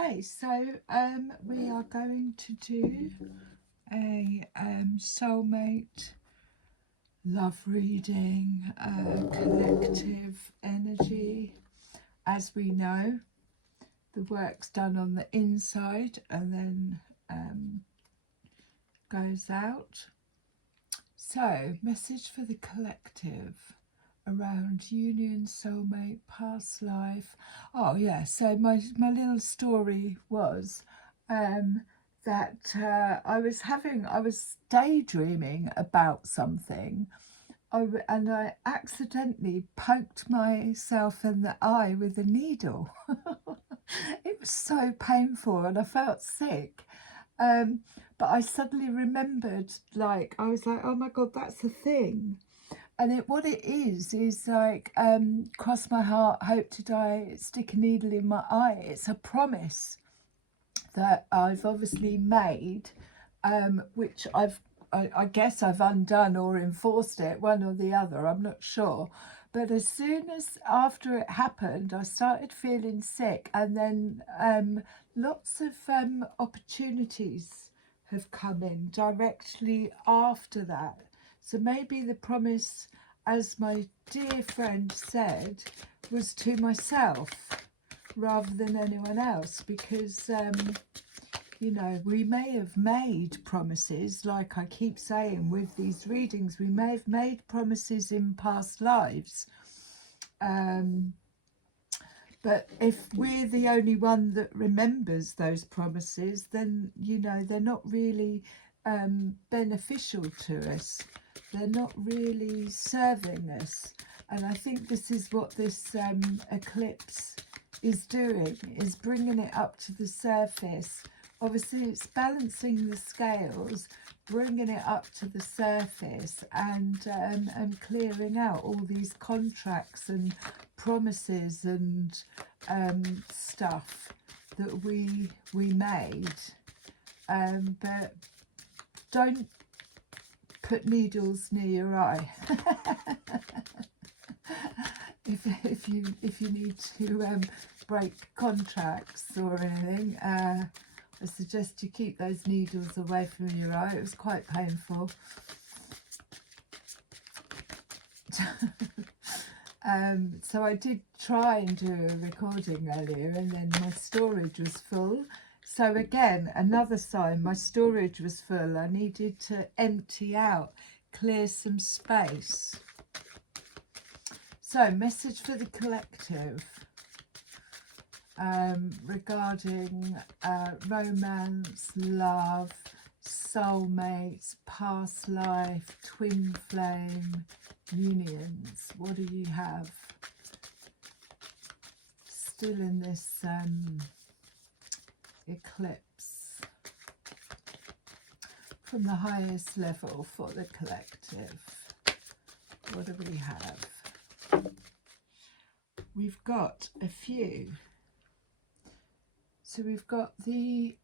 Okay, so we are going to do a soulmate love reading, collective energy. As we know, the work's done on the inside and then goes out. So, message for the collective around union, soulmate, past life. Oh yeah, so my little story was that I was daydreaming about something, and I accidentally poked myself in the eye with a needle. It was so painful and I felt sick. But I suddenly remembered, like, I was like, oh my God, that's a thing. And what it is like, cross my heart, hope to die, stick a needle in my eye. It's a promise that I've obviously made, which I guess I've undone or enforced it, one or the other, I'm not sure. But as soon as after it happened, I started feeling sick, and then lots of opportunities have come in directly after that. So maybe the promise, as my dear friend said, was to myself rather than anyone else, because you know, we may have made promises, like I keep saying with these readings, we may have made promises in past lives, but if we're the only one that remembers those promises, then, you know, they're not really beneficial to us. They're not really serving us. And I think this is what this eclipse is doing, is bringing it up to the surface. Obviously, it's balancing the scales, bringing it up to the surface, and clearing out all these contracts and promises and stuff that we made. But don't put needles near your eye. if you need to break contracts or anything, I suggest you keep those needles away from your eye. It was quite painful. So I did try and do a recording earlier, and then my storage was full. So again, another sign, my storage was full. I needed to empty out, clear some space. So, message for the collective regarding romance, love, soulmates, past life, twin flame, unions. What do you have still in this eclipse from the highest level for the collective? What do we have? We've got a few. So we've got the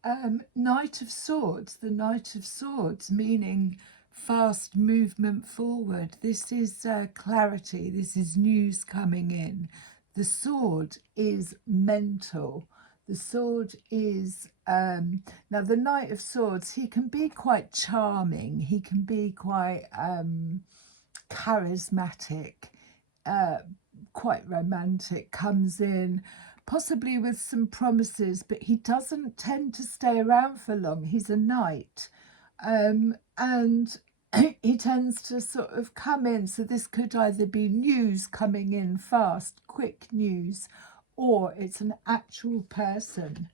Knight of Swords. The Knight of Swords, meaning fast movement forward. This is clarity. This is news coming in. The sword is mental. The sword is, now the Knight of Swords, he can be quite charming. He can be quite charismatic, quite romantic, comes in possibly with some promises, but he doesn't tend to stay around for long. He's a knight, and he tends to sort of come in. So this could either be news coming in fast, quick news, or it's an actual person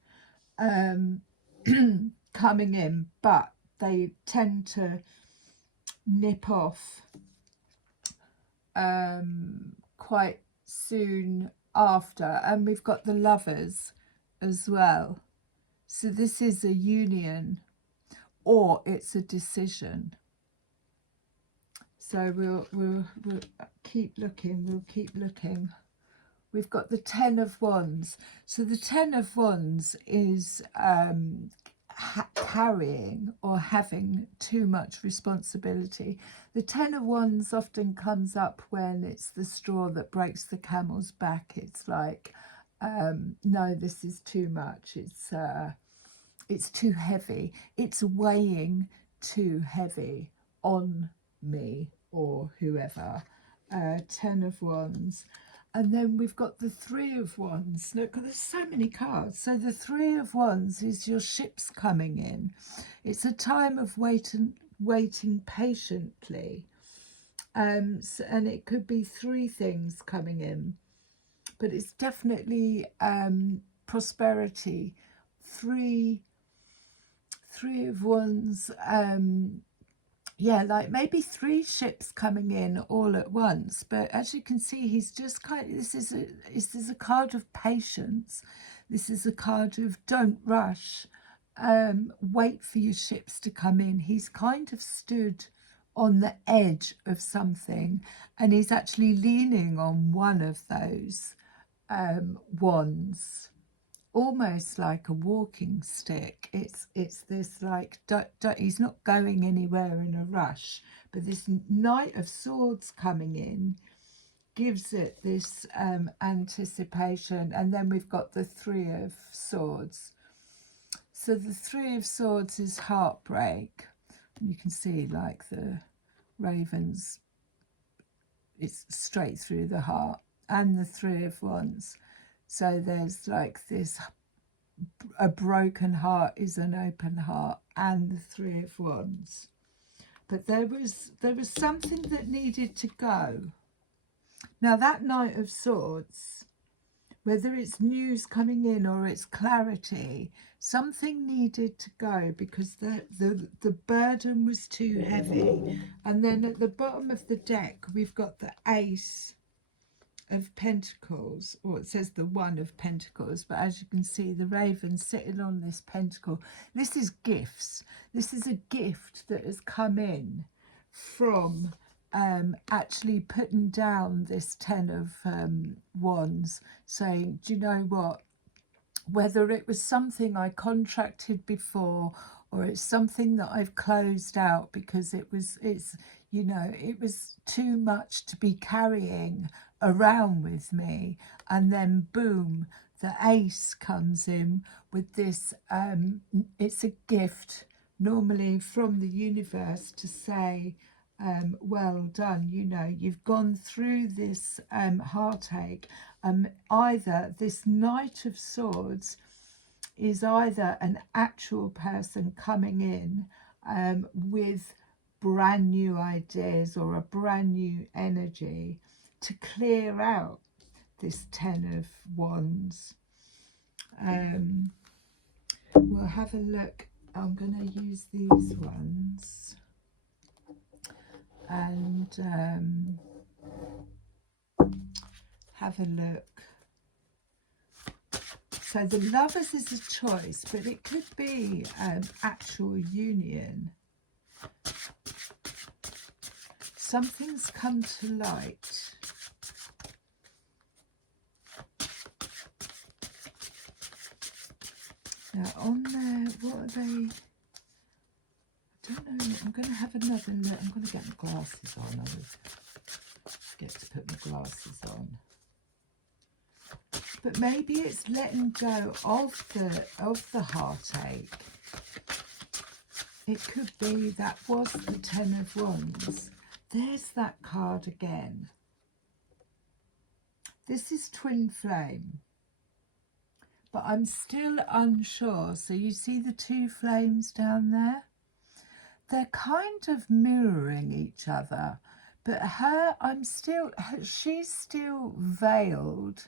coming in, but they tend to nip off quite soon after. And we've got the Lovers as well. So this is a union, or it's a decision. So we'll keep looking. We'll keep looking. We've got the Ten of Wands. So the Ten of Wands is carrying or having too much responsibility. The Ten of Wands often comes up when it's the straw that breaks the camel's back. It's like No, this is too much. It's too heavy. It's weighing too heavy on me or whoever. 10 of Wands. And then we've got the 3 of Wands. Look, there's so many cards. So the 3 of Wands is your ships coming in. It's a time of waiting patiently. And it could be 3 things coming in. But it's definitely prosperity. Three of Wands. Yeah, like maybe 3 ships coming in all at once. But as you can see, he's just kind of, this is a card of patience. This is a card of don't rush. Wait for your ships to come in. He's kind of stood on the edge of something, and he's actually leaning on one of those wands, almost like a walking stick. It's this like, he's not going anywhere in a rush, but this Knight of Swords coming in gives it this anticipation. And then we've got the 3 of Swords. So the 3 of Swords is heartbreak. You can see like the ravens, it's straight through the heart. And the 3 of Wands. So there's like this, a broken heart is an open heart, and the 3 of Wands. But there was something that needed to go. Now that Knight of Swords, whether it's news coming in or it's clarity, something needed to go because the burden was too heavy. And then at the bottom of the deck, we've got the Ace of Pentacles, or it says the 1 of Pentacles, but as you can see, the raven sitting on this pentacle. This is gifts. This is a gift that has come in from actually putting down this 10 of Wands, saying, do you know what, whether it was something I contracted before or it's something that I've closed out because it was too much to be carrying around with me. And then boom, the Ace comes in with this, it's a gift normally from the universe to say, well done, you've gone through this heartache. Either this Knight of Swords is either an actual person coming in with brand new ideas or a brand new energy to clear out this 10 of Wands. We'll have a look. I'm going to use these ones and have a look. So the Lovers is a choice, but it could be actual union. Something's come to light. Now on there, what are they? I don't know. I'm going to have another look. I'm going to get my glasses on. I will get to put my glasses on. But maybe it's letting go of the heartache. It could be that was the 10 of Wands. There's that card again. This is Twin Flame. But I'm still unsure. So you see the 2 flames down there? They're kind of mirroring each other. But she's still veiled.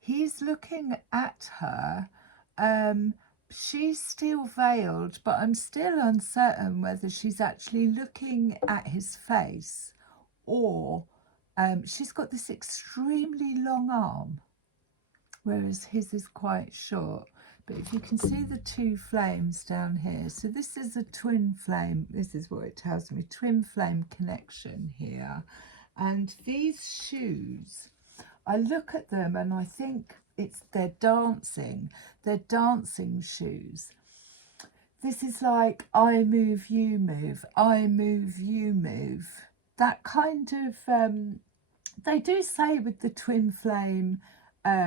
He's looking at her. She's still veiled, but I'm still uncertain whether she's actually looking at his face or she's got this extremely long arm, whereas his is quite short. But if you can see the 2 flames down here, so this is a twin flame. This is what it tells me, twin flame connection here. And these shoes, I look at them and I think they're dancing shoes. This is like I move, you move, I move, you move. That kind of, they do say with the twin flame,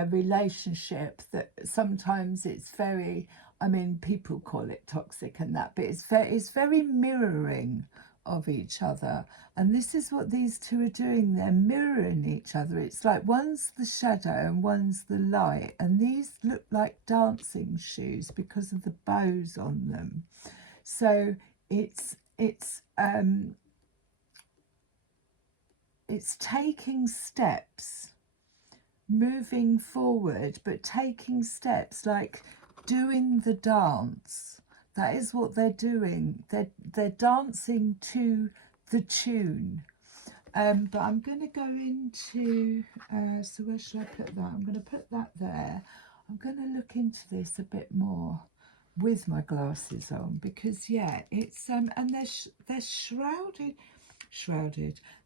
relationship that sometimes it's very, I mean, people call it toxic and that, but it's very mirroring of each other. And this is what these two are doing. They're mirroring each other. It's like one's the shadow and one's the light, and these look like dancing shoes because of the bows on them. So it's taking steps, moving forward, but taking steps, like doing the dance. That is what they're doing. They're dancing to the tune. But I'm going to go into, so where should I put that? I'm going to put that there. I'm going to look into this a bit more with my glasses on, because yeah, it's and they're shrouded,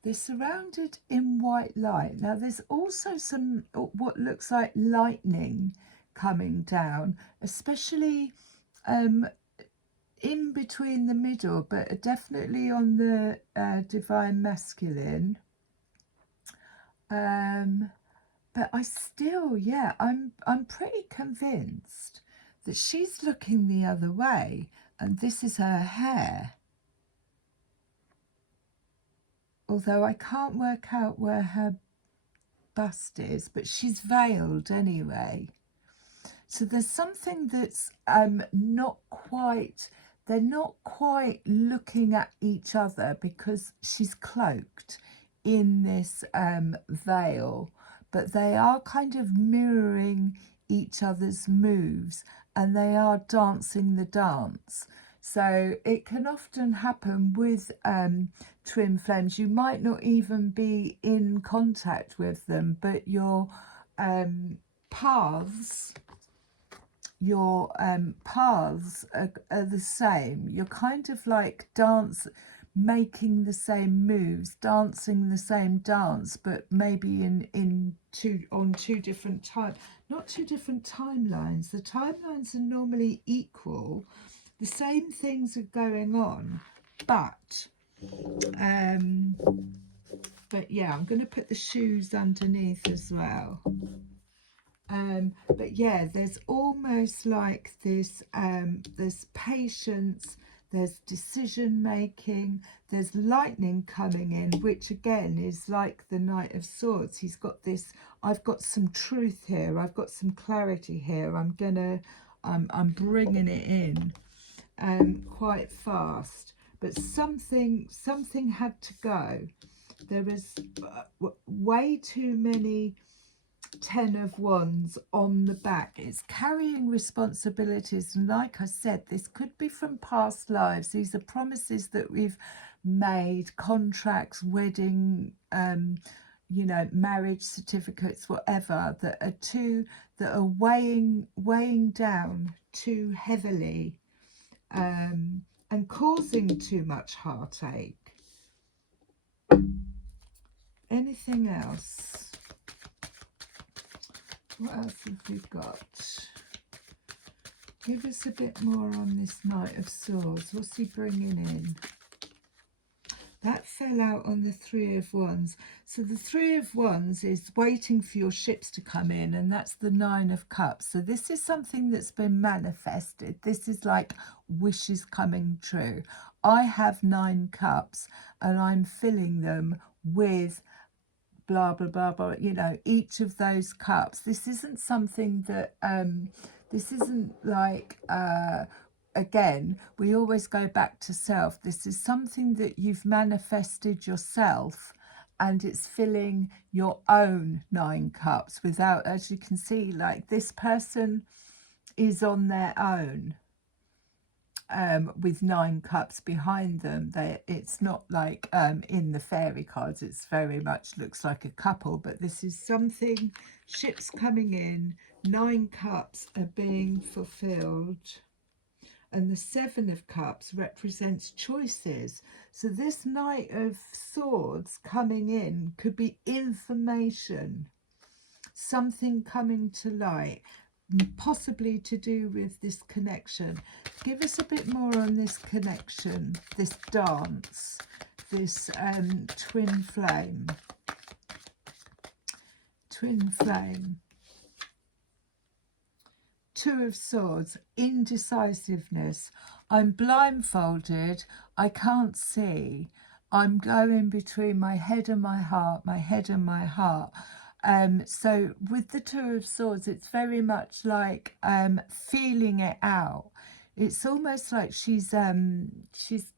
they're surrounded in white light. Now there's also some what looks like lightning coming down, especially in between the middle, but definitely on the divine masculine. But I still, yeah, I'm pretty convinced that she's looking the other way, and this is her hair. Although I can't work out where her bust is, but she's veiled anyway. So there's something that's not quite, they're not quite looking at each other because she's cloaked in this veil, but they are kind of mirroring each other's moves, and they are dancing the dance. So it can often happen with twin flames. You might not even be in contact with them, but your paths are the same. You're kind of like making the same moves, dancing the same dance, but maybe on two different not two different timelines. The timelines are normally equal. The same things are going on, but yeah, I'm going to put the shoes underneath as well. But yeah, there's almost like this, there's patience, there's decision making, there's lightning coming in, which again is like the Knight of Swords. He's got this, I've got some truth here, I've got some clarity here, I'm bringing it in quite fast. But something had to go. There was way too many 10 of Wands on the back. It's carrying responsibilities, and like I said, this could be from past lives. These are promises that we've made, contracts, wedding, you know, marriage certificates, whatever, that are weighing down too heavily, and causing too much heartache. Anything else? What else have we got? Give us a bit more on this Knight of Swords. What's he bringing in? That fell out on the Three of Wands. So the Three of Wands is waiting for your ships to come in, and that's the Nine of Cups. So this is something that's been manifested. This is like wishes coming true. I have 9 cups, and I'm filling them with blah blah blah blah, you know, each of those cups. This isn't something that this isn't like again, we always go back to self. This is something that you've manifested yourself, and it's filling your own 9 cups without, as you can see, like this person is on their own. With 9 cups behind them. It's not like in the fairy cards, it's very much looks like a couple, but this is something, ships coming in, 9 cups are being fulfilled, and the 7 of Cups represents choices. So this Knight of Swords coming in could be information, something coming to light, possibly to do with this connection. Give us a bit more on this connection, this dance, this twin flame. Two of Swords, indecisiveness. I'm blindfolded, I can't see. I'm going between my head and my heart, my head and my heart. So with the Two of Swords, it's very much like feeling it out. It's almost like she's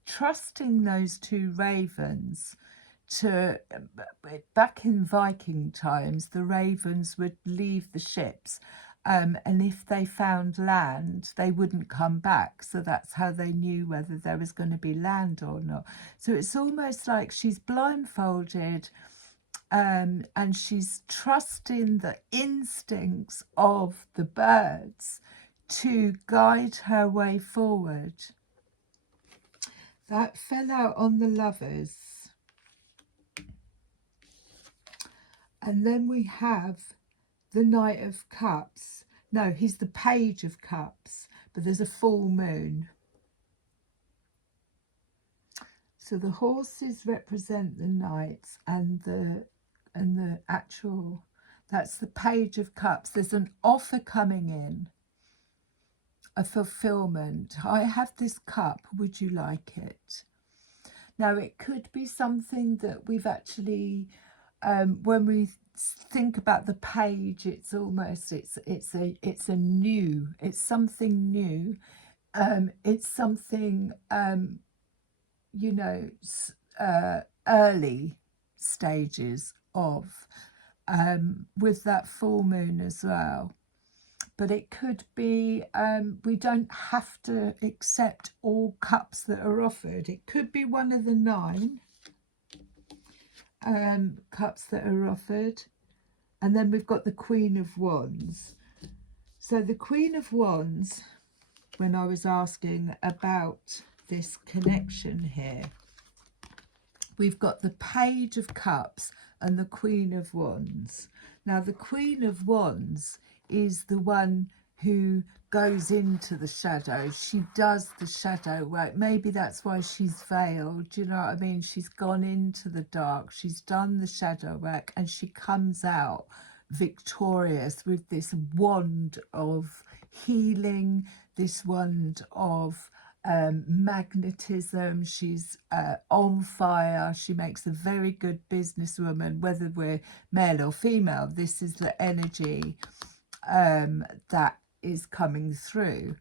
trusting those two ravens to, back in Viking times, the ravens would leave the ships, and if they found land, they wouldn't come back. So that's how they knew whether there was going to be land or not. So it's almost like she's blindfolded, and she's trusting the instincts of the birds to guide her way forward. That fell out on the Lovers. And then we have the Knight of Cups. No, he's the Page of Cups, but there's a full moon. So the horses represent the knights, and the actual, that's the Page of Cups. There's an offer coming in, a fulfillment. I have this cup, would you like it? Now it could be something that we've actually, when we think about the page, it's almost, it's something new. It's something, you know, early stages of, with that full moon as well. But it could be, we don't have to accept all cups that are offered. It could be one of the 9 cups that are offered. And then we've got the Queen of Wands. So the Queen of Wands, when I was asking about this connection here, we've got the Page of Cups and the Queen of Wands. Now the Queen of Wands is the one who goes into the shadow. She does the shadow work. Maybe that's why she's veiled. Do you know what I mean? She's gone into the dark. She's done the shadow work, and she comes out victorious with this wand of healing, this wand of magnetism. She's on fire. She makes a very good businesswoman. Whether we're male or female, this is the energy that is coming through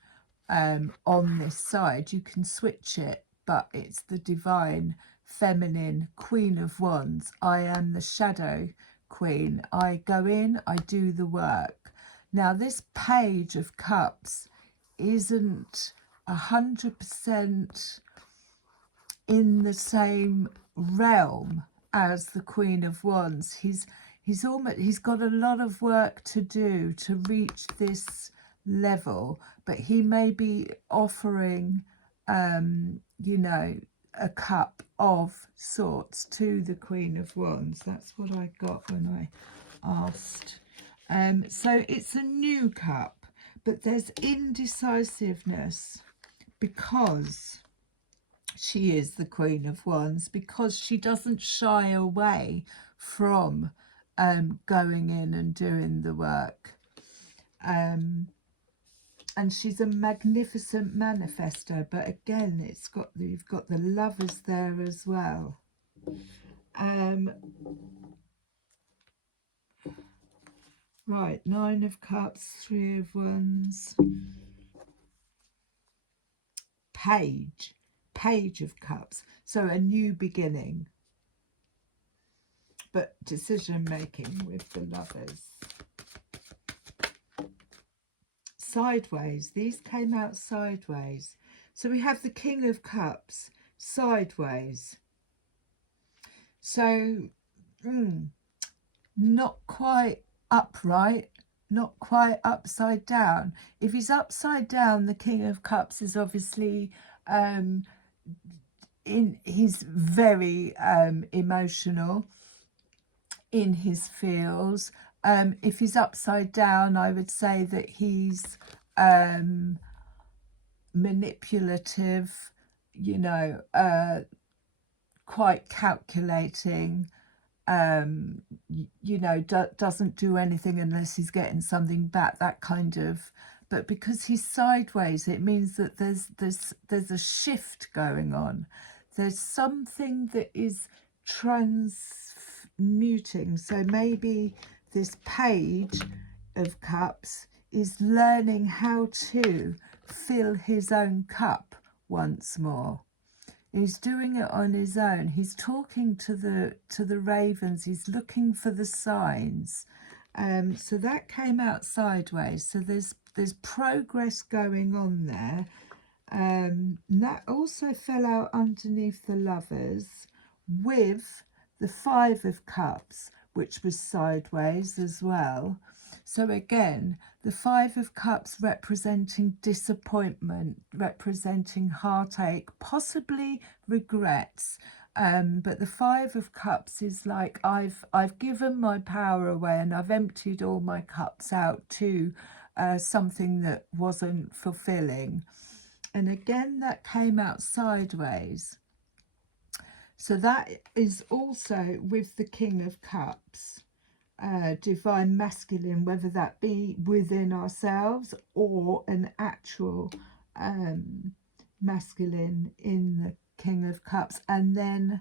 on this side. You can switch it, but it's the divine feminine Queen of Wands. I am the shadow queen. I go in, I do the work. Now this Page of Cups isn't 100% in the same realm as the Queen of Wands. He's got a lot of work to do to reach this level, but he may be offering you know, a cup of sorts to the Queen of Wands. That's what I got when I asked. So it's a new cup, but there's indecisiveness because she is the Queen of Wands, because she doesn't shy away from going in and doing the work. And she's a magnificent manifester, but again, you've got the Lovers there as well. Right, 9 of Cups, 3 of Wands, Page of Cups. So a new beginning, but decision making with the Lovers. Sideways, these came out sideways. So we have the King of Cups sideways. So not quite upright, not quite upside down. If he's upside down, the King of Cups is obviously he's very emotional in his feels. If he's upside down, I would say that he's manipulative, you know, quite calculating, you know, doesn't do anything unless he's getting something back, that kind of but because he's sideways, it means that there's a shift going on. There's something that is transmuting. So maybe this Page of Cups is learning how to fill his own cup once more. He's doing it on his own. He's talking to the ravens. He's looking for the signs. So that came out sideways. So there's progress going on there. That also fell out underneath the Lovers with the Five of Cups, which was sideways as well. So again, the Five of Cups representing disappointment, representing heartache, possibly regrets. But the Five of Cups is like, I've given my power away and I've emptied all my cups out to something that wasn't fulfilling. And again, that came out sideways. So that is also with the King of Cups. Divine masculine, whether that be within ourselves or an actual masculine in the King of Cups. And then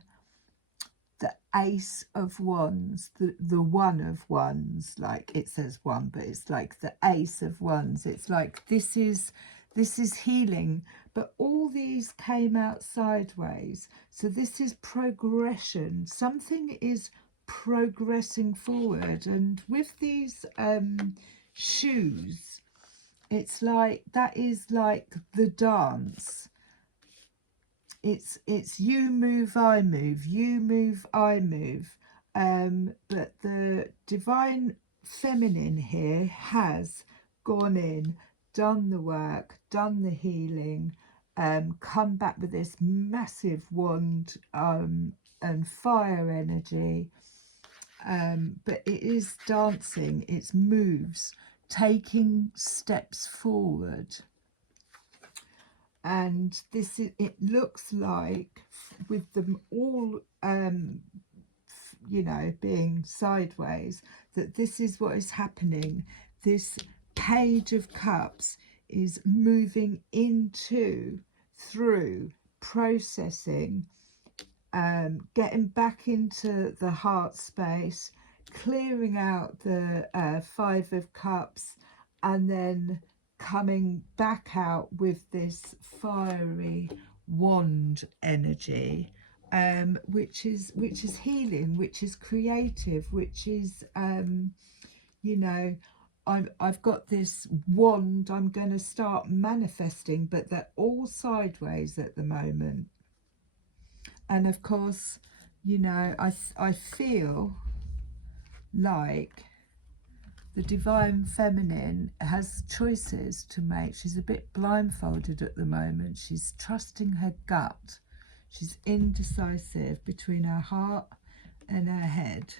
the Ace of Wands, the One of Wands, like it says one, but it's like the Ace of Wands. It's like this is healing, but all these came out sideways. So this is progression. Something is progressing forward. And with these shoes, it's like, that is like the dance. It's you move, I move, you move, I move. But the divine feminine here has gone in, done the work, done the healing, come back with this massive wand and fire energy. But it is dancing, it's moves, taking steps forward. And this is, it looks like, with them all you know, being sideways, that this is what is happening. This Page of Cups is moving into, through, processing, getting back into the heart space, clearing out the Five of Cups, and then coming back out with this fiery wand energy, which is healing, which is creative, which is you know, I've got this wand, I'm going to start manifesting, but they're all sideways at the moment. And of course, you know, I feel like the divine feminine has choices to make. She's a bit blindfolded at the moment. She's trusting her gut. She's indecisive between her heart and her head.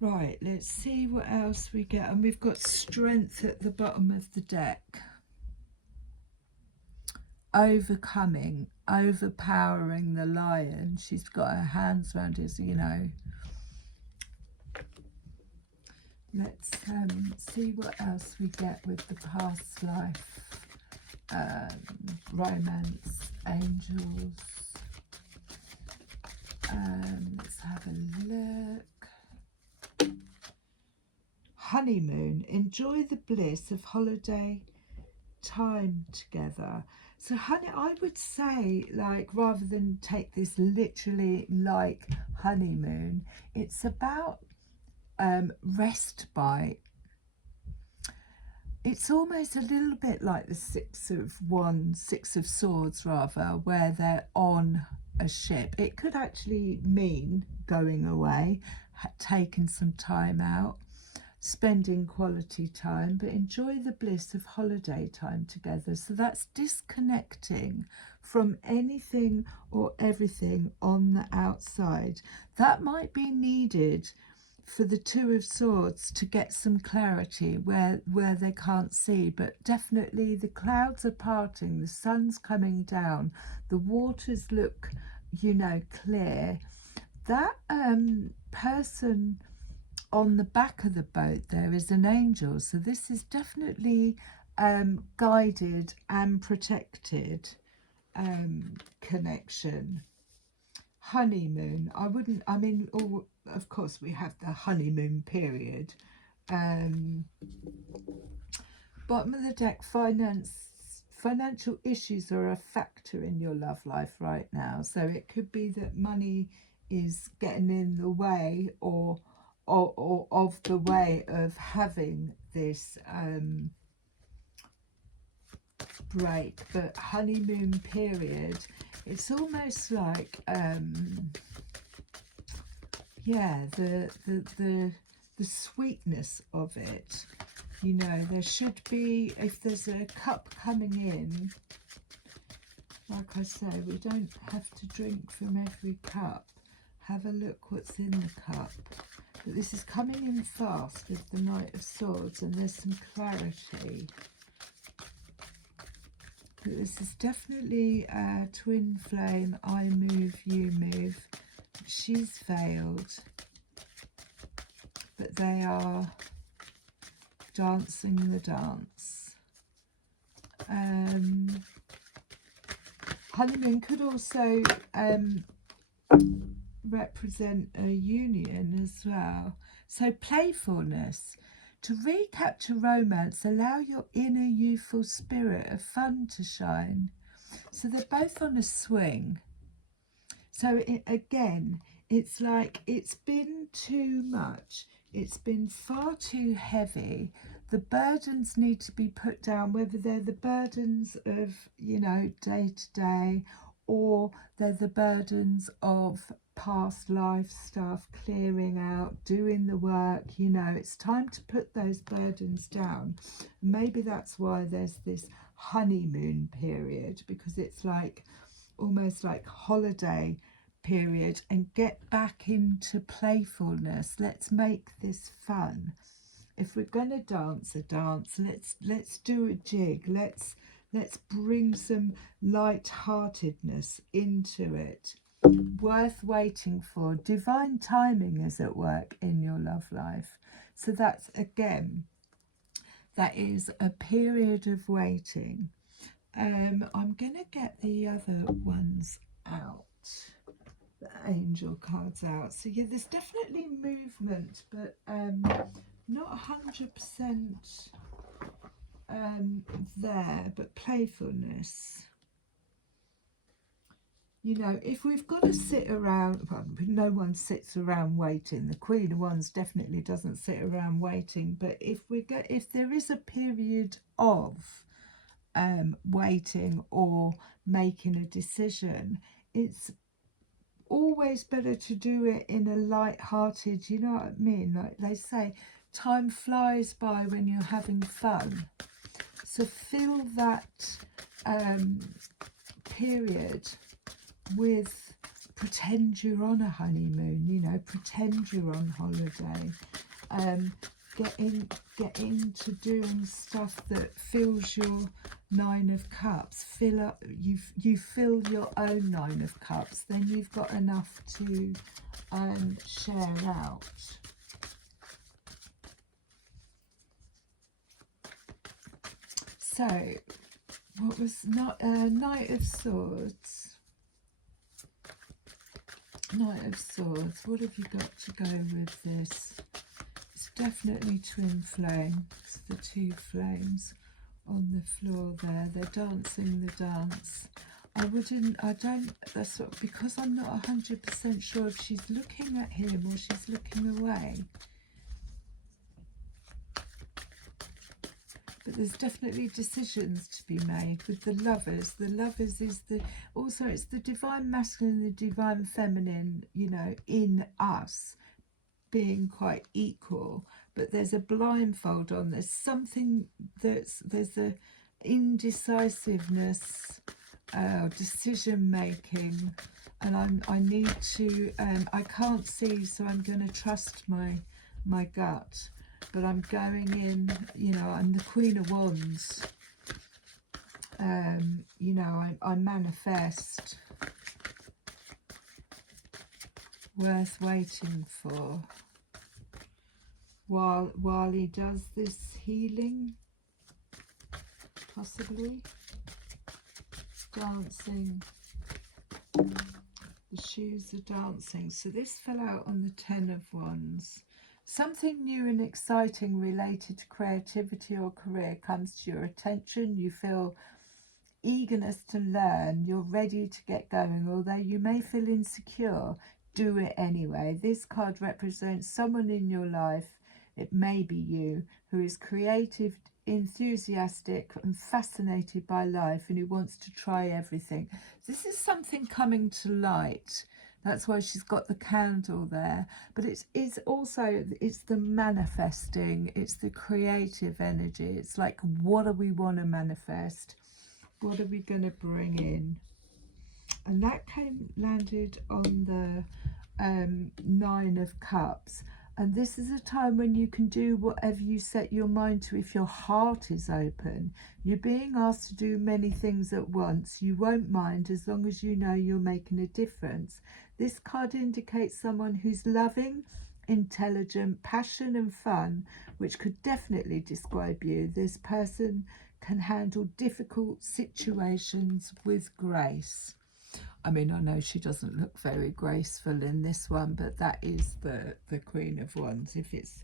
Right, let's see what else we get. And we've got Strength at the bottom of the deck. Overcoming, overpowering the lion. She's got her hands around his, you know. Let's see what else we get with the past life. Romance, angels. Let's have a look. Honeymoon. Enjoy the bliss of holiday time together. So honey, I would say, like, rather than take this literally like honeymoon, it's about respite. It's almost a little bit like the Six of Swords rather, where they're on a ship. It could actually mean going away, taking some time out, spending quality time, but enjoy the bliss of holiday time together. So that's disconnecting from anything or everything on the outside. That might be needed for the Two of Swords to get some clarity where they can't see, but definitely the clouds are parting, the sun's coming down, the waters look, you know, clear. That person on the back of the boat there is an angel. So this is definitely guided and protected connection. Honeymoon. I mean, of course we have the honeymoon period. Bottom of the deck, financial issues are a factor in your love life right now. So it could be that money is getting in the way or of the way of having this break. But honeymoon period, it's almost like yeah, the sweetness of it. You know, there should be, if there's a cup coming in, like I say, we don't have to drink from every cup. Have a look what's in the cup. But this is coming in fast with the Knight of Swords, and there's some clarity. But this is definitely a twin flame. I move, you move. She's failed, but they are dancing the dance. Honeymoon could also represent a union as well. So playfulness. To recapture romance, allow your inner youthful spirit of fun to shine. So they're both on a swing. So again, it's like it's been too much. It's been far too heavy. The burdens need to be put down, whether they're the burdens of, you know, day to day, or they're the burdens of past life stuff, clearing out, doing the work. You know, it's time to put those burdens down. Maybe that's why there's this honeymoon period, because it's like almost like holiday period, and get back into playfulness. Let's make this fun. If we're going to dance a dance, let's do a jig. Let's bring some light-heartedness into it. Worth waiting for. Divine timing is at work in your love life. So that's, again, that is a period of waiting. I'm going to get the other ones out, the angel cards out. So yeah, there's definitely movement, but not 100% there, but playfulness. You know, if we've got to sit around, well, no one sits around waiting. The Queen of Wands definitely doesn't sit around waiting. But if there is a period of waiting or making a decision, it's always better to do it in a light-hearted, you know what I mean? Like they say, time flies by when you're having fun. So fill that period with, pretend you're on a honeymoon, you know, pretend you're on holiday. Get into doing stuff that fills your Nine of Cups. Fill up, you fill your own Nine of Cups, then you've got enough to share out. So what was not Knight of Swords? Knight of Swords, what have you got to go with this? It's definitely twin flame. It's the two flames on the floor there. They're dancing the dance. That's what, because I'm not 100% sure if she's looking at him or she's looking away. But there's definitely decisions to be made with the Lovers. The Lovers is also it's the divine masculine and the divine feminine, you know, in us being quite equal. But there's a blindfold on. There's something there's a indecisiveness, decision making, and I need to. I can't see, so I'm going to trust my gut. But I'm going in, you know, I'm the Queen of Wands. You know, I manifest. Worth waiting for. while he does this healing, possibly dancing. The shoes are dancing. So this fell out on the 10 of Wands. Something new and exciting related to creativity or career comes to your attention. You feel eagerness to learn. You're ready to get going. Although you may feel insecure, do it anyway. This card represents someone in your life, it may be you, who is creative, enthusiastic and fascinated by life, and who wants to try everything. This is something coming to light. That's why she's got the candle there. But it's also, it's the manifesting, it's the creative energy. It's like, what do we want to manifest? What are we going to bring in? And that landed on the 9 of Cups. And this is a time when you can do whatever you set your mind to if your heart is open. You're being asked to do many things at once. You won't mind as long as you know you're making a difference. This card indicates someone who's loving, intelligent, passion and fun, which could definitely describe you. This person can handle difficult situations with grace. I mean, I know she doesn't look very graceful in this one, but that is the Queen of Wands. If it's,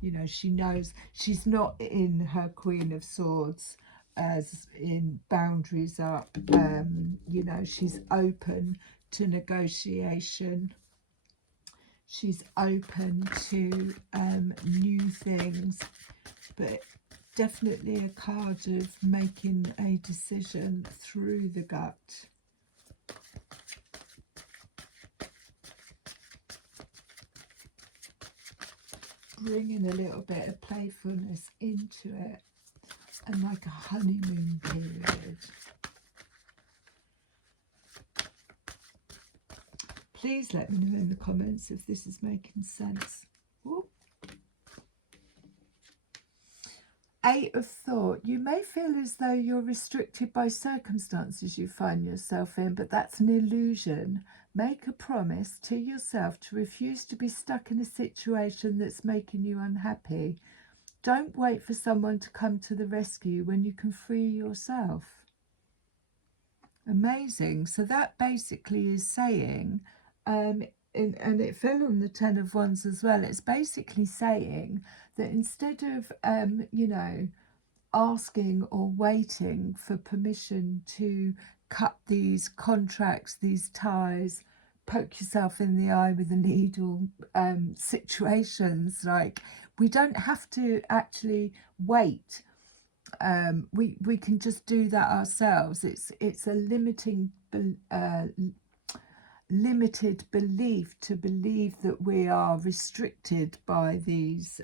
you know, she knows she's not in her Queen of Swords as in boundaries up. You know, she's open to negotiation. She's open to new things, but definitely a card of making a decision through the gut. Bringing a little bit of playfulness into it, and like a honeymoon period. Please let me know in the comments if this is making sense. Ooh. 8 of Thought. You may feel as though you're restricted by circumstances you find yourself in, but that's an illusion. Make a promise to yourself to refuse to be stuck in a situation that's making you unhappy. Don't wait for someone to come to the rescue when you can free yourself. Amazing. So that basically is saying, and it fell on the 10 of Wands as well, it's basically saying that instead of, you know, asking or waiting for permission to cut these contracts, these ties, poke yourself in the eye with a needle situations, like, we don't have to actually wait. We can just do that ourselves. It's a limited belief to believe that we are restricted by these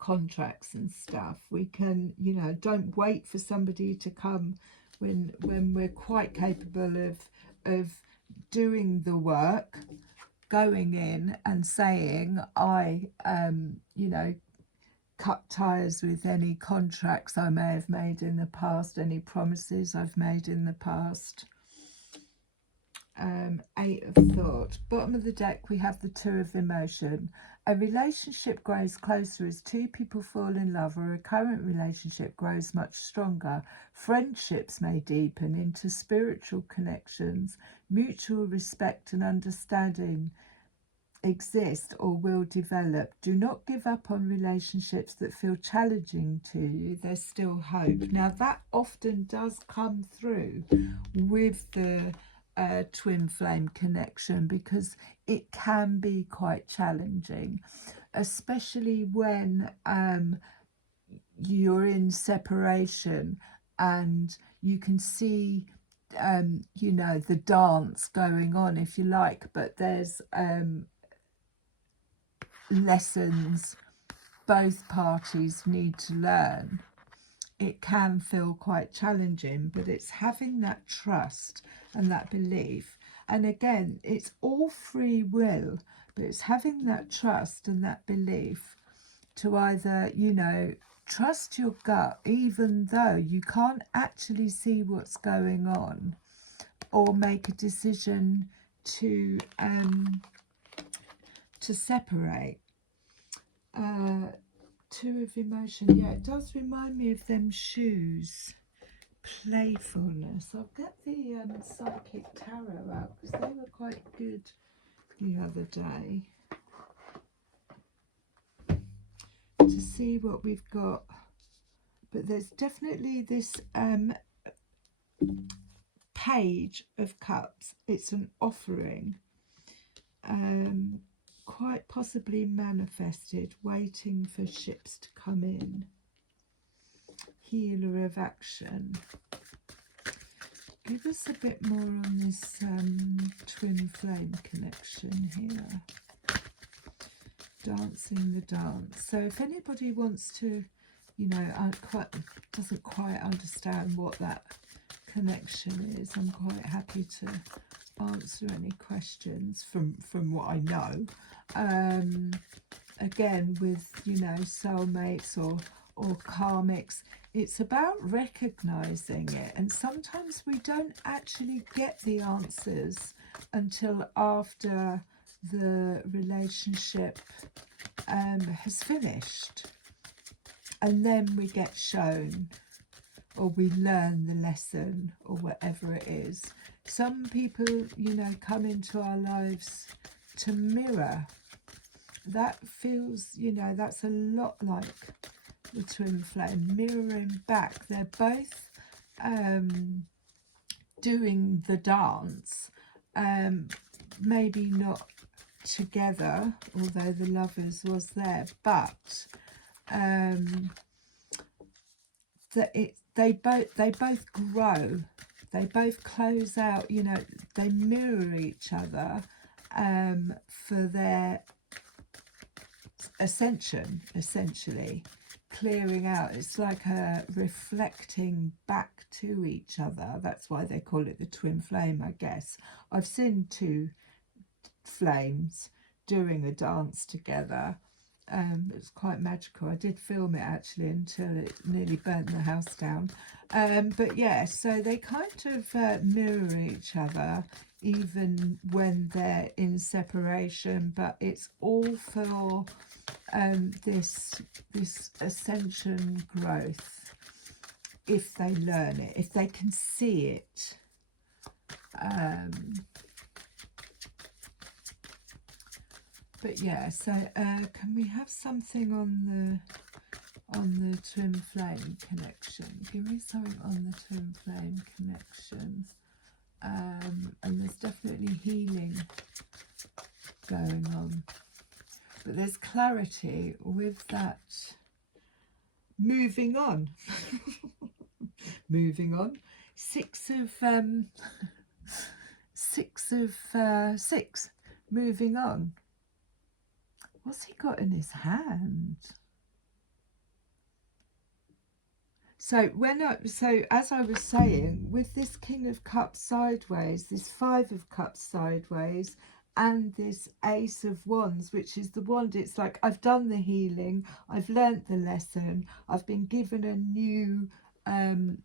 contracts and stuff. We can, you know, don't wait for somebody to come when we're quite capable of doing the work, going in and saying, I you know, cut ties with any contracts I may have made in the past, any promises I've made in the past. 8 of Thought. Bottom of the deck, we have the 2 of Emotion. A relationship grows closer as two people fall in love, or a current relationship grows much stronger. Friendships may deepen into spiritual connections. Mutual respect and understanding exist or will develop. Do not give up on relationships that feel challenging to you. There's still hope. Now, that often does come through with the twin flame connection, because it can be quite challenging, especially when you're in separation and you can see you know, the dance going on, if you like, but there's lessons both parties need to learn. It can feel quite challenging, but it's having that trust and that belief. And again, it's all free will, but it's having that trust and that belief to either, you know, trust your gut, even though you can't actually see what's going on, or make a decision to separate. Two of emotion. Yeah, it does remind me of them shoes. Playfulness. I'll get the Psychic Tarot out because they were quite good the other day to see what we've got. But there's definitely this Page of Cups. It's an offering, quite possibly manifested, waiting for ships to come in. Healer of action. Give us a bit more on this twin flame connection here. Dancing the dance. So if anybody wants to, you know, doesn't quite understand what that connection is, I'm quite happy to answer any questions from what I know. Again, with, you know, soulmates or karmics, it's about recognizing it, and sometimes we don't actually get the answers until after the relationship has finished, and then we get shown, or we learn the lesson, or whatever it is. Some people, you know, come into our lives to mirror. That feels, you know, that's a lot like the twin flame, mirroring back. They're both doing the dance, maybe not together, although the lovers was there, but they both grow, they both close out, you know, they mirror each other for their ascension, essentially clearing out. It's like a reflecting back to each other. That's why they call it the twin flame, I guess. I've seen two flames doing a dance together. It's quite magical. I did film it actually until it nearly burnt the house down. But yeah, so they kind of mirror each other even when they're in separation, but it's all for this ascension growth, if they learn it, if they can see it. But yeah, so can we have something on the twin flame connection? Give me something on the twin flame connection. And there's definitely healing going on, but there's clarity with that. Moving on. Moving on. Six. Moving on. What's he got in his hand? So as I was saying, with this King of Cups sideways, this Five of Cups sideways, and this Ace of Wands, which is the wand, it's like I've done the healing, I've learnt the lesson, I've been given a new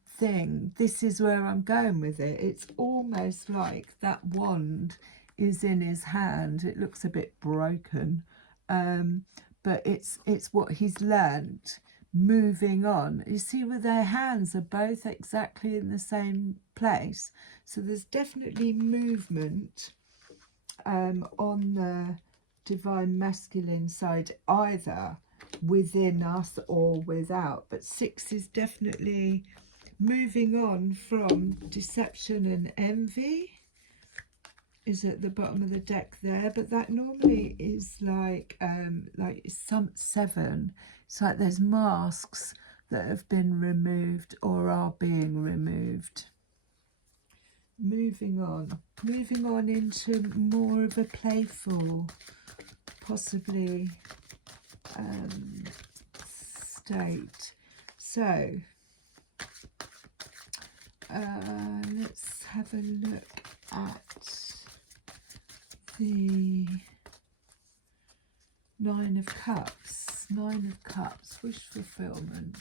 thing. This is where I'm going with it. It's almost like that wand is in his hand. It looks a bit broken, but it's what he's learnt. Moving on. You see where their hands are both exactly in the same place, so there's definitely movement on the divine masculine side, either within us or without. But six is definitely moving on from deception and envy, is at the bottom of the deck there, but that normally is like some seven. It's like there's masks that have been removed or are being removed. Moving on into more of a playful, possibly state. So let's have a look at the Nine of Cups. Nine of Cups, wish fulfillment,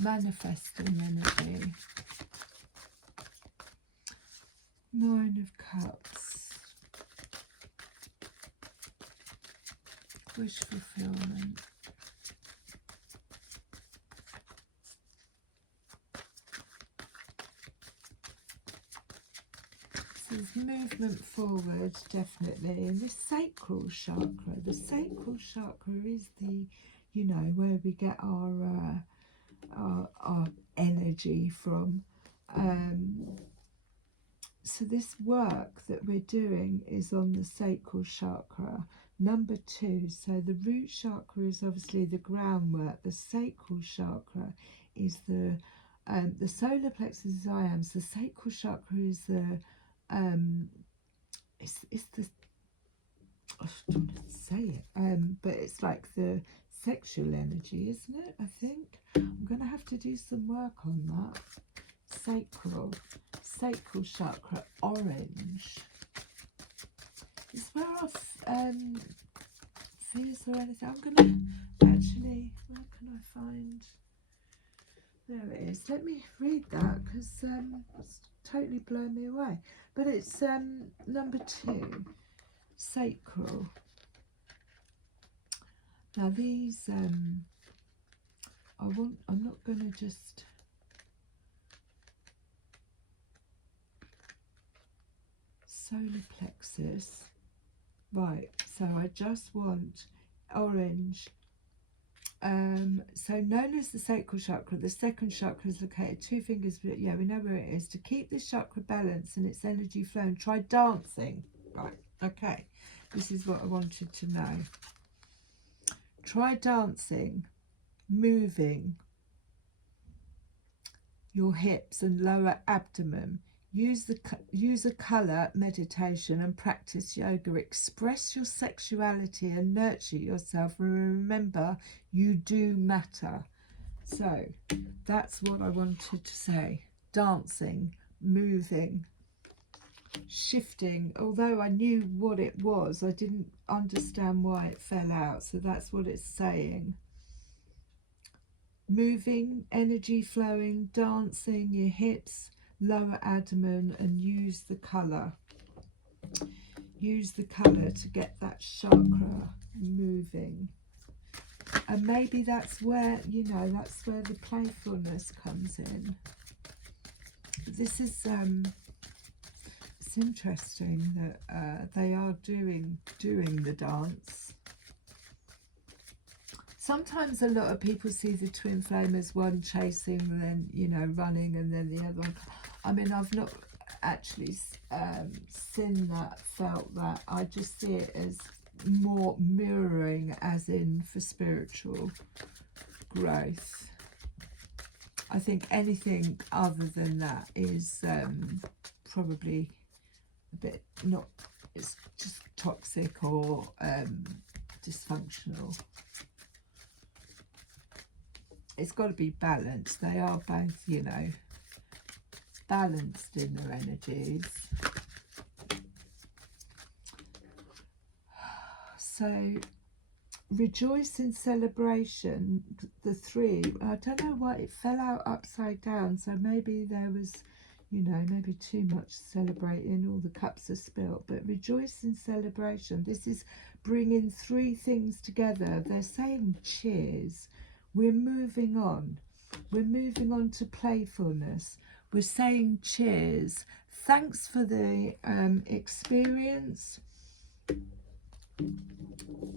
manifesting energy. Nine of Cups. wish fulfillment. So there's movement forward, definitely. And the sacral chakra. The sacral chakra is the, you know, where we get our energy from. So this work that we're doing is on the sacral chakra. Number 2, so the root chakra is obviously the groundwork. The sacral chakra is the solar plexus is I am. So the sacral chakra is the it's the, I don't know how to say it, but it's like the sexual energy, isn't it? I think I'm going to have to do some work on that. Sacral chakra, orange. Is where our fears or anything. I'm going to actually, where can I find? There it is. Let me read that, because it's totally blown me away. But it's number 2, sacral. Now these, I'm not going to just solar plexus. Right, so I just want orange. So known as the sacral chakra, the second chakra is located 2 fingers, but yeah, we know where it is. To keep this chakra balanced and its energy flowing, try dancing. Right, okay, this is what I wanted to know. Try dancing, moving your hips and lower abdomen. Use a colour meditation and practice yoga. Express your sexuality and nurture yourself. And remember, you do matter. So that's what I wanted to say. Dancing, moving, shifting. Although I knew what it was, I didn't understand why it fell out. So that's what it's saying. Moving, energy flowing, dancing, your hips, lower abdomen, and use the colour. Use the colour to get that chakra moving. And maybe that's where, you know, that's where the playfulness comes in. This is, it's interesting that they are doing the dance. Sometimes a lot of people see the twin flame as one chasing, then, you know, running, and then the other one. I mean, I've not actually seen that, felt that. I just see it as more mirroring, as in for spiritual growth. I think anything other than that is probably a bit not, it's just toxic or dysfunctional. It's got to be balanced. They are both, you know, balanced in their energies. So, rejoice in celebration, the 3. I don't know why it fell out upside down. So maybe there was, you know, maybe too much celebrating, all the cups are spilt. But rejoice in celebration. This is bringing 3 things together. They're saying cheers. We're moving on. We're moving on to playfulness. We're saying cheers. Thanks for the experience.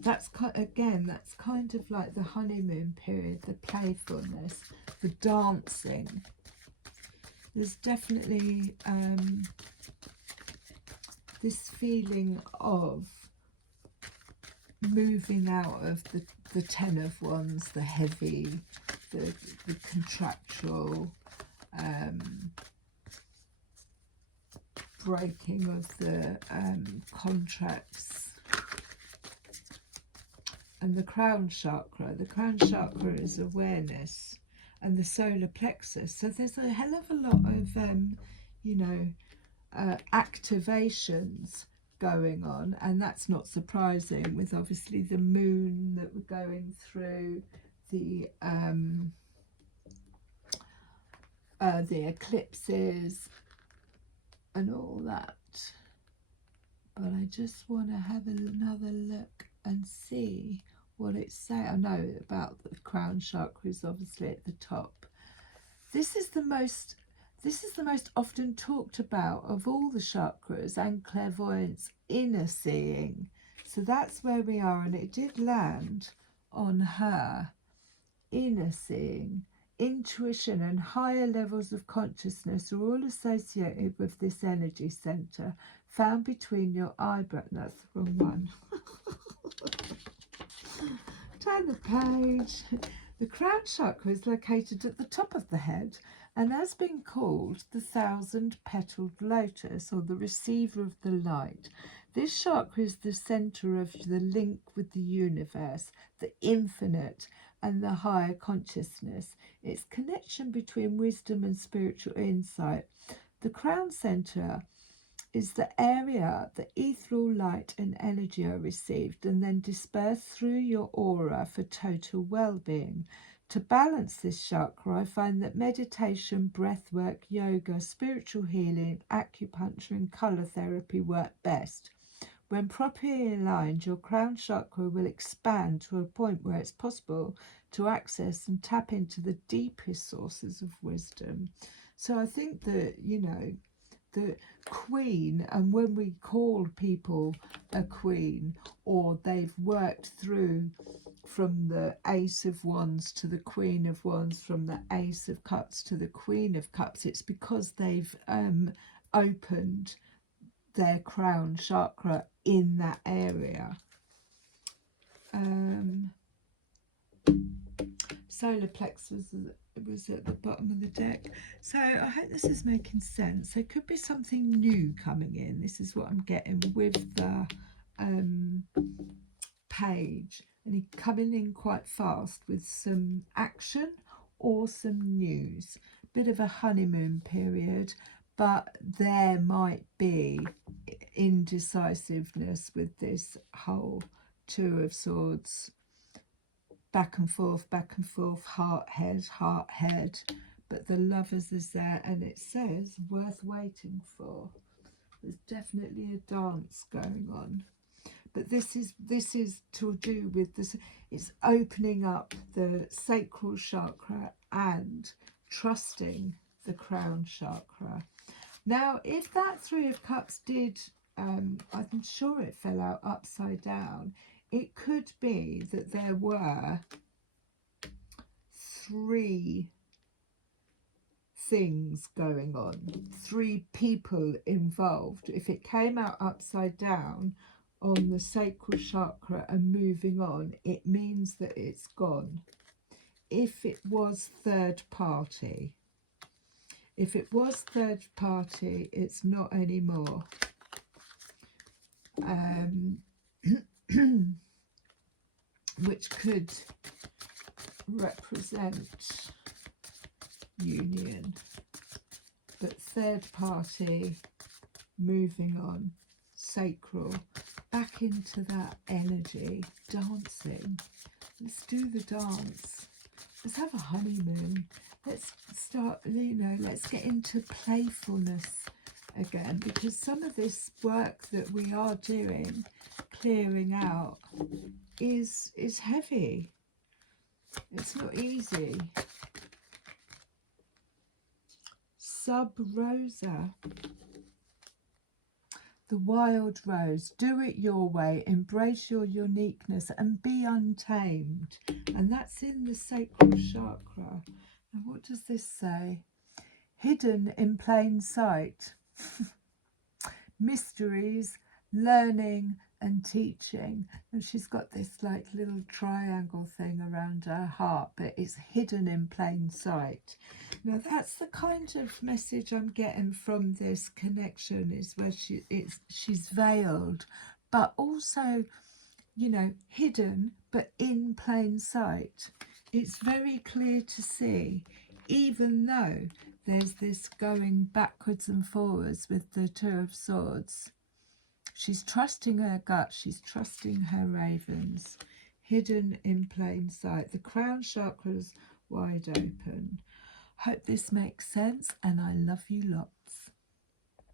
That's again, that's kind of like the honeymoon period, the playfulness, the dancing. There's definitely this feeling of moving out of the 10 of Wands, the heavy, the contractual, breaking of the contracts. And the crown chakra. The crown chakra is awareness, and the solar plexus. So there's a hell of a lot of, you know, activations going on, and that's not surprising with obviously the moon that we're going through, the eclipses and all that. But I just want to have another look and see what it's saying. I know about the crown chakra is obviously at the top. This is the most often talked about of all the chakras, and clairvoyance, inner seeing. So that's where we are, and it did land on her. Inner seeing, intuition and higher levels of consciousness are all associated with this energy center found between your eyebrows. That's the wrong one. Turn the page. The crown chakra is located at the top of the head and has been called the 1,000-petaled lotus, or the receiver of the light. This chakra is the center of the link with the universe, the infinite, and the higher consciousness. Its connection between wisdom and spiritual insight. The crown center is the area the ethereal light and energy are received and then dispersed through your aura for total well-being. To balance this chakra, I find that meditation, breathwork, yoga, spiritual healing, acupuncture and colour therapy work best. When properly aligned, your crown chakra will expand to a point where it's possible to access and tap into the deepest sources of wisdom. So I think that, you know, the queen, and when we call people a queen, or they've worked through from the Ace of Wands to the Queen of Wands, from the Ace of Cups to the Queen of Cups, it's because they've opened their crown chakra in that area. Solar plexus was at the bottom of the deck. So I hope this is making sense. There could be something new coming in. This is what I'm getting with the page, and he's coming in quite fast with some action or some news. Bit of a honeymoon period, but there might be indecisiveness with this whole Two of Swords, back and forth, heart, head. But the Lovers is there, and it says worth waiting for. There's definitely a dance going on. But this is to do with this. It's opening up the sacral chakra and trusting the crown chakra. Now, if that Three of Cups did, I'm sure it fell out upside down. It could be that there were 3 things going on, 3 people involved. If it came out upside down on the sacral chakra and moving on, it means that it's gone. If it was third party, it's not anymore. Which could represent union, but third party, moving on, sacral, back into that energy, dancing. Let's do the dance. Let's have a honeymoon. Let's start, you know, let's get into playfulness again, because some of this work that we are doing, clearing out, is heavy. It's not easy. Sub Rosa. The wild rose. Do it your way. Embrace your uniqueness and be untamed. And that's in the sacral chakra. Now, what does this say? Hidden in plain sight. Mysteries, learning and teaching. And she's got this like little triangle thing around her heart, but it's hidden in plain sight. Now that's the kind of message I'm getting from this connection, is where she's veiled, but also, you know, hidden but in plain sight. It's very clear to see, even though there's this going backwards and forwards with the Two of Swords. She's trusting her gut. She's trusting her ravens. Hidden in plain sight. The crown chakra's wide open. Hope this makes sense, and I love you lot.